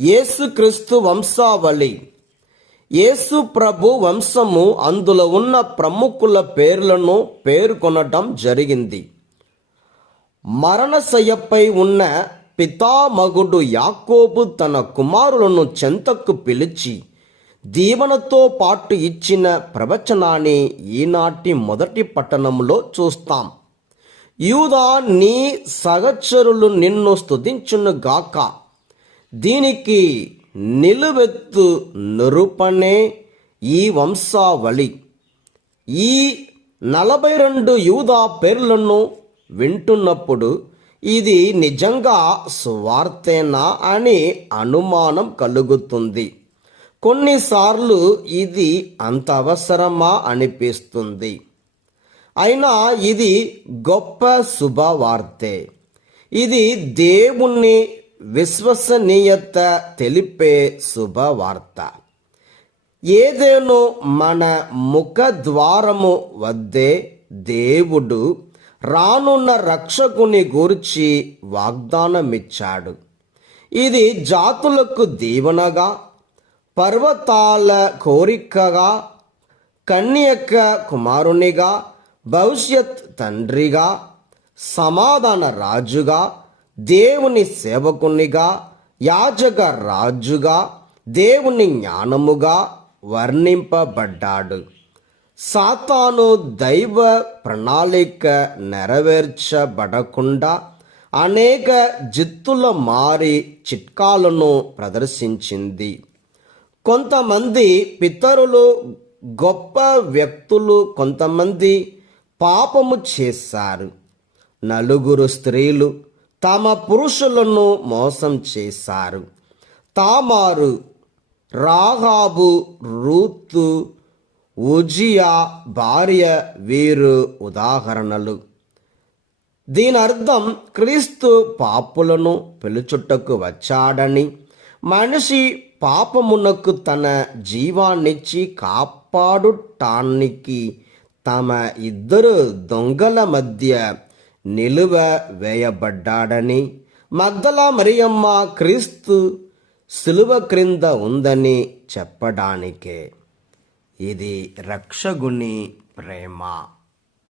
ఏసుక్రీస్తు వంశావళి. యేసు ప్రభు వంశము అందులో ఉన్న ప్రముఖుల పేర్లను పేర్కొనటం జరిగింది. మరణశయ్యపై ఉన్న పితామగుడు యాకోబు తన కుమారులను చెంతకు పిలిచి దీవెనతో పాటు ఇచ్చిన ప్రవచనాన్ని ఈనాటి మొదటి పట్టణంలో చూస్తాం. యూదా నీ సహచరులు నిన్ను స్తుతించును గాక దీనికి నిలువెత్తు నిరూపణే ఈ వంశావళి. ఈ నలభై రెండు యూదా పేర్లను వింటున్నప్పుడు ఇది నిజంగా స్వార్థేనా అని అనుమానం కలుగుతుంది. కొన్నిసార్లు ఇది అంత అవసరమా అనిపిస్తుంది. అయినా ఇది గొప్ప శుభవార్తే. ఇది దేవుణ్ణి విశ్వసనీయత తెలిపే శుభవార్త. ఏదేనో మన ముఖ ద్వారము వద్దే దేవుడు రానున్న రక్షకుని గూర్చి వాగ్దానమిచ్చాడు. ఇది జాతులకు దీవెనగా పర్వతాల కోరికగా కన్యక కుమారునిగా భవిష్యత్ తండ్రిగా సమాధాన రాజుగా దేవుని సేవకునిగా యాజక రాజుగా దేవుని జ్ఞానముగా వర్ణింపబడ్డాడు. సాతాను దైవ ప్రణాళిక నెరవేర్చబడకుండా అనేక జిత్తుల మారి చిట్కాలను ప్రదర్శించింది. కొంతమంది పితరులు గొప్ప వ్యక్తులు కొంతమంది పాపము చేశారు. నలుగురు స్త్రీలు తమ పురుషులను మోసం చేశారు. తామారు రాహాబు రూతు ఉజియా భార్య వీరు ఉదాహరణలు. దీని అర్థం క్రీస్తు పాపులను పిలుచుటకు వచ్చాడని మనిషి పాపమునకు తన జీవాన్నిచ్చి కాపాడుటానికి తమ ఇద్దరు దొంగల మధ్య నిలువ వేయబడ్డాడని మగ్దల మరియమ్మ క్రీస్తు సులువ క్రింద ఉందని చెప్పడానికే. ఇది రక్షగుని ప్రేమ.